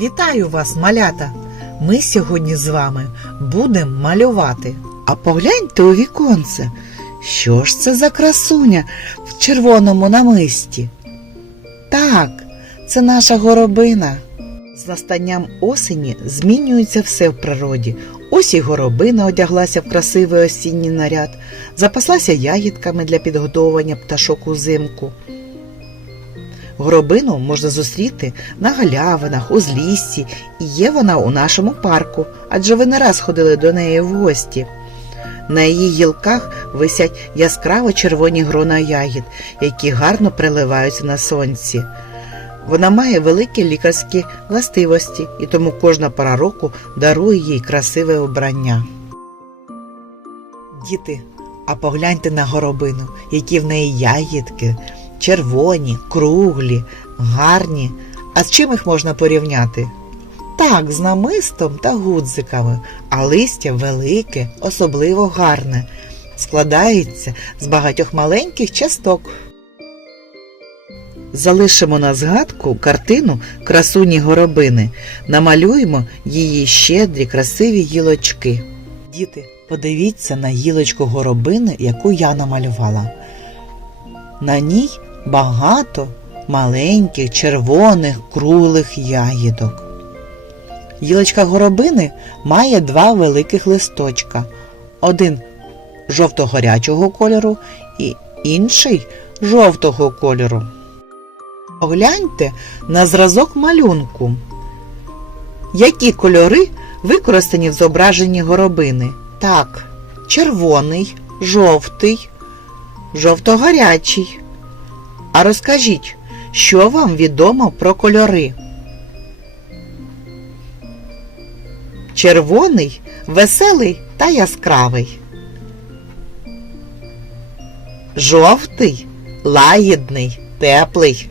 Вітаю вас, малята! Ми сьогодні з вами будемо малювати. А погляньте у віконце, що ж це за красуня в червоному намисті? Так, це наша горобина. З настанням осені змінюється все в природі. Ось і горобина одяглася в красивий осінній наряд, запаслася ягідками для підгодовування пташок узимку. Горобину можна зустріти на галявинах, узліссі, і є вона у нашому парку, адже ви не раз ходили до неї в гості. На її гілках висять яскраво червоні грона ягід, які гарно приливаються на сонці. Вона має великі лікарські властивості, і тому кожна пора року дарує їй красиве обрання. Діти, а погляньте на горобину, які в неї ягідки, червоні, круглі, гарні. А з чим їх можна порівняти? Так, з намистом та гудзиками, а листя велике, особливо гарне, складається з багатьох маленьких часток. Залишимо на згадку картину красуні горобини, намалюємо її щедрі, красиві гілочки. Діти, подивіться на гілочку горобини, яку я намалювала. На ній багато маленьких червоних круглих ягідок. Гілочка горобини має два великих листочка. Один жовто-горячого кольору і інший жовтого кольору. Погляньте на зразок малюнку. Які кольори використані в зображенні горобини? Так, червоний, жовтий, жовто-гарячий. А розкажіть, що вам відомо про кольори? Червоний, веселий та яскравий. Жовтий, лагідний, теплий.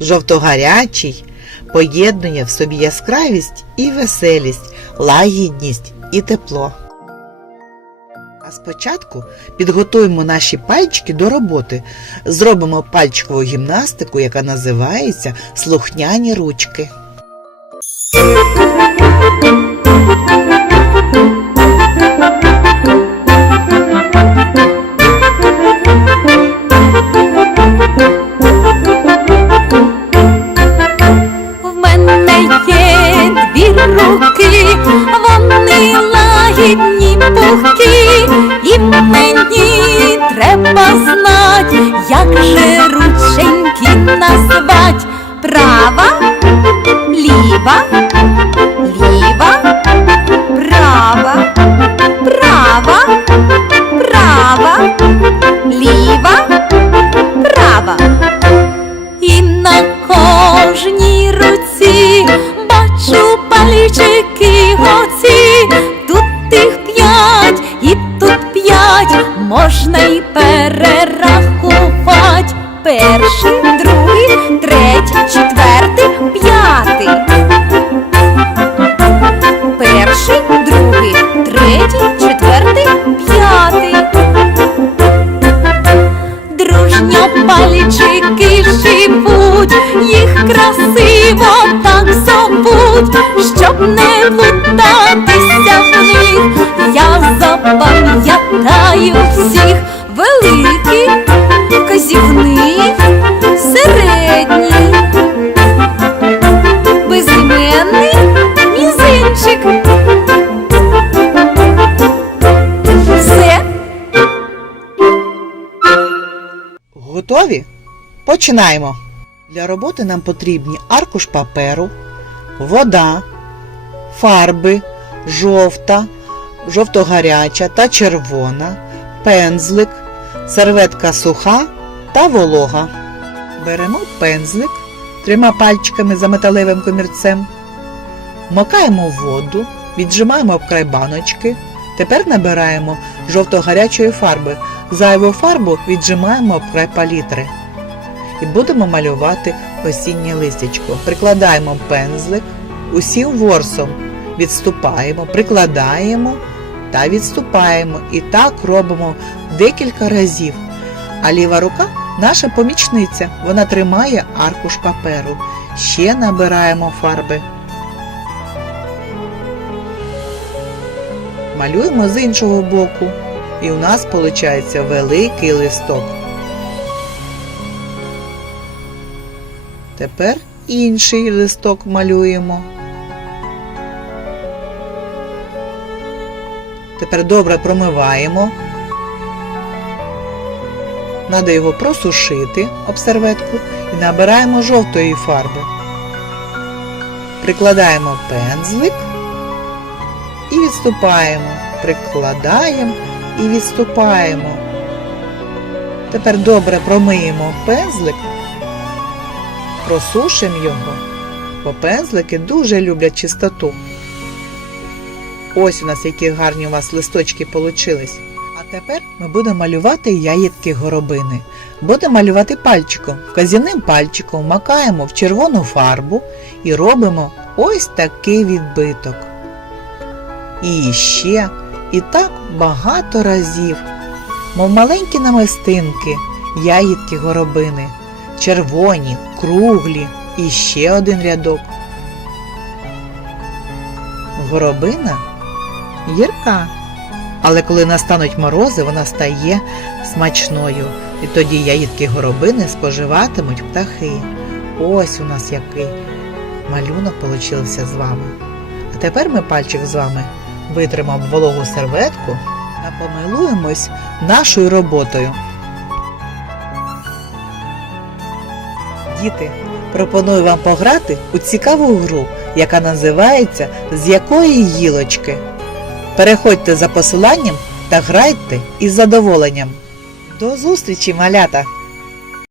Жовтогарячий поєднує в собі яскравість і веселість, лагідність і тепло. А спочатку підготуємо наші пальчики до роботи. Зробимо пальчикову гімнастику, яка називається слухняні ручки. В мене є дві руки, вони лагідні пухки, і мені треба знать, як же рученьки назвать. Права, ліва, ліва, права, права, красиво так зовуть, щоб не плутатися в них, я запам'ятаю всіх великий, казівний, середній, безіменний, мізинчик. Все. Готові? Починаємо. Для роботи нам потрібні аркуш паперу, вода, фарби, жовта, жовто-гаряча та червона, пензлик, серветка суха та волога. Беремо пензлик трьома пальчиками за металевим комірцем, макаємо воду, віджимаємо об край баночки. Тепер набираємо жовто-гарячої фарби. Зайву фарбу віджимаємо об край палітри. І будемо малювати осіннє листячко. Прикладаємо пензлик усім ворсом, відступаємо, прикладаємо та відступаємо. І так робимо декілька разів. А ліва рука наша помічниця. Вона тримає аркуш паперу. Ще набираємо фарби. Малюємо з іншого боку. І у нас виходить великий листок. Тепер інший листок малюємо. Тепер добре промиваємо. Надо його просушити об серветку і набираємо жовтої фарби. Прикладаємо пензлик і відступаємо. Прикладаємо і відступаємо. Тепер добре промиємо пензлик, просушимо його, бо пензлики дуже люблять чистоту. Ось у нас які гарні у вас листочки получились. А тепер ми будемо малювати ягідки горобини. Будемо малювати пальчиком. Вказівним пальчиком макаємо в червону фарбу і робимо ось такий відбиток. І ще, і так багато разів, мов маленькі намистинки, ягідки горобини, червоні, круглі і ще один рядок. Горобина гірка. Але коли настануть морози, вона стає смачною. І тоді яїдки горобини споживатимуть птахи. Ось у нас який малюнок получився з вами. А тепер ми пальчик з вами витримо об вологу серветку та помилуємось нашою роботою. Діти, пропоную вам пограти у цікаву гру, яка називається З якої гілочки. Переходьте за посиланням та грайте із задоволенням. До зустрічі, малята!